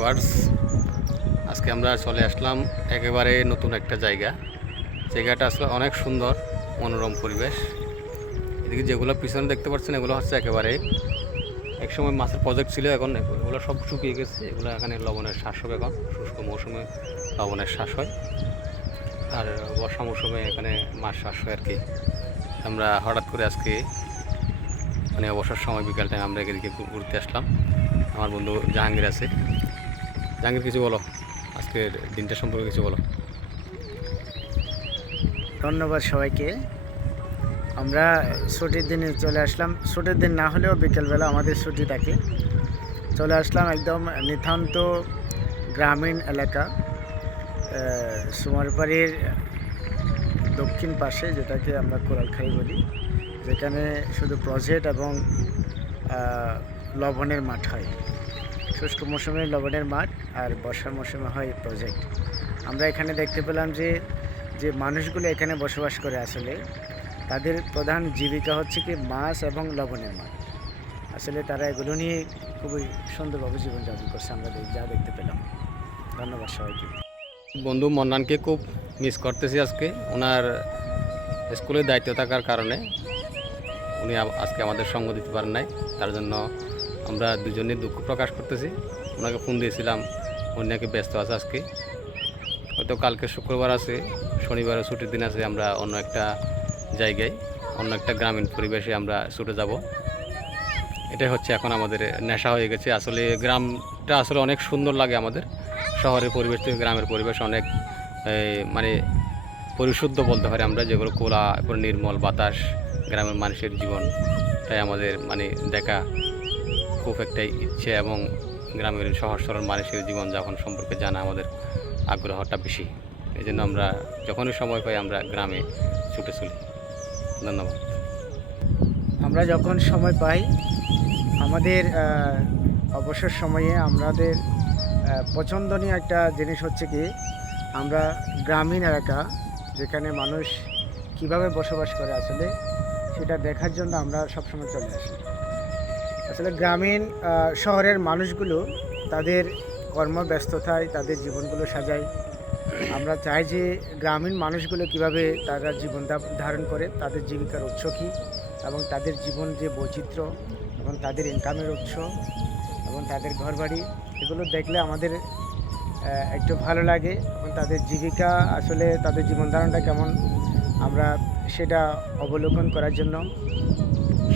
Viewers, আজকে আমরা চলে আসলাম একেবারে নতুন একটা জায়গা। জায়গাটা আসলে অনেক সুন্দর, মনোরম পরিবেশ। এদিকে যেগুলো পিছনে দেখতে পাচ্ছেন, এগুলো হচ্ছে একেবারে একসময় মাছের প্রজেক্ট ছিল, এখন এগুলো সব শুকিয়ে গেছে। এগুলো এখানে লবণের শ্বাস হবে এখন, শুষ্ক মৌসুমে লবণের শ্বাস হয়। আর বর্ষা মৌসুমে এখানে মাছ শ্বাস হয় আর কি। আমরা হঠাৎ করে আজকে মানে অবসর সময় বিকাল টাইম আমরা এদিকে ঘুরতে আসলাম। আমার বন্ধু জাহাঙ্গীর আছে। জাহাঙ্গীর কিছু বলো। আজকের দিনটা সম্পর্কে কিছু বলো। ধন্যবাদ সবাইকে। আমরা ছুটির দিনে চলে আসলাম। ছুটির দিন না হলেও বিকেলবেলা আমাদের ছুটি থাকে। চলে আসলাম একদম নিতান্ত গ্রামীণ এলাকা আহ, সুমারবাড়ির দক্ষিণ পাশে যেটাকে আমরা কোরালখাই বলি যেখানে শুধু প্রজেক্ট এবং লবণের মাঠ হয়। শুষ্ক মৌসুমে লবণের মাঠ আর বর্ষার মৌসুমে হয় প্রজেক্ট আমরা এখানে দেখতে পেলাম যে যে মানুষগুলো এখানে বসবাস করে আসলে, তাদের প্রধান জীবিকা হচ্ছে কি মাছ এবং লবণের মাছ আসলে তারা এগুলো নিয়ে খুবই সুন্দরভাবে জীবনযাপন করছে, আমরা যা দেখতে পেলাম। ধন্যবাদ সবাইকে। বন্ধু মন্নানকে খুব মিস করতেছি আজকে। ওনার স্কুলের দায়িত্ব থাকার কারণে উনি আজকে আমাদের সঙ্গ দিতে পারেন নাই। তার জন্য আমরা দুজনে দুঃখ প্রকাশ করতেছি। ওনাকে ফোন দিয়েছিলাম উনি নাকি ব্যস্ত আছে আজকে। হয়তো কালকে শুক্রবার আছে, শনিবারও ছুটির দিন আছে, আমরা অন্য একটা জায়গায়, অন্য একটা গ্রামীণ পরিবেশে আমরা ছুটে যাব। এটাই হচ্ছে এখন আমাদের নেশা হয়ে গেছে। আসলে গ্রামটা আসলে অনেক সুন্দর লাগে আমাদের। শহরের পরিবেশ থেকে গ্রামের পরিবেশ অনেক মানে পরিশুদ্ধ বলতে পারি আমরা, যেগুলো কোলা এরপর নির্মল বাতাস, গ্রামের মানুষের জীবন তাই আমাদের মানে দেখা খুব একটা ইচ্ছে এবং গ্রামের সহজ সরল মানুষের জীবনযাপন সম্পর্কে জানা আমাদের আগ্রহটা বেশি। এই জন্য আমরা যখনই সময় পাই আমরা গ্রামে ছুটে চলি। ধন্যবাদ। আমরা যখন সময় পাই, আমাদের অবসর সময়ে আমাদের পছন্দনীয় একটা জিনিস হচ্ছে কি, আমরা গ্রামীণ এলাকা যেখানে মানুষ কীভাবে বসবাস করে আসলে, সেটা দেখার জন্য আমরা সবসময় চলে আসি। আসলে গ্রামীণ শহরের মানুষগুলো তাদের কর্মব্যস্ততায়, তাদের জীবনগুলো সাজায়। আমরা চাই যে গ্রামীণ মানুষগুলো কীভাবে তারা জীবন ধারণ করে, তাদের জীবিকার উৎস কী এবং তাদের জীবন যে বৈচিত্র্য এবং তাদের ইনকামের উৎস এবং তাদের ঘরবাড়ি, এগুলো দেখলে আমাদের একটু ভালো লাগে এবং তাদের জীবিকা আসলে তাদের জীবন ধারণটা কেমন, আমরা সেটা অবলোকন করার জন্য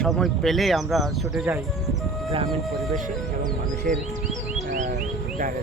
সময় পেলেই আমরা ছুটে যাই গ্রামীণ পরিবেশে এবং মানুষের দ্বারে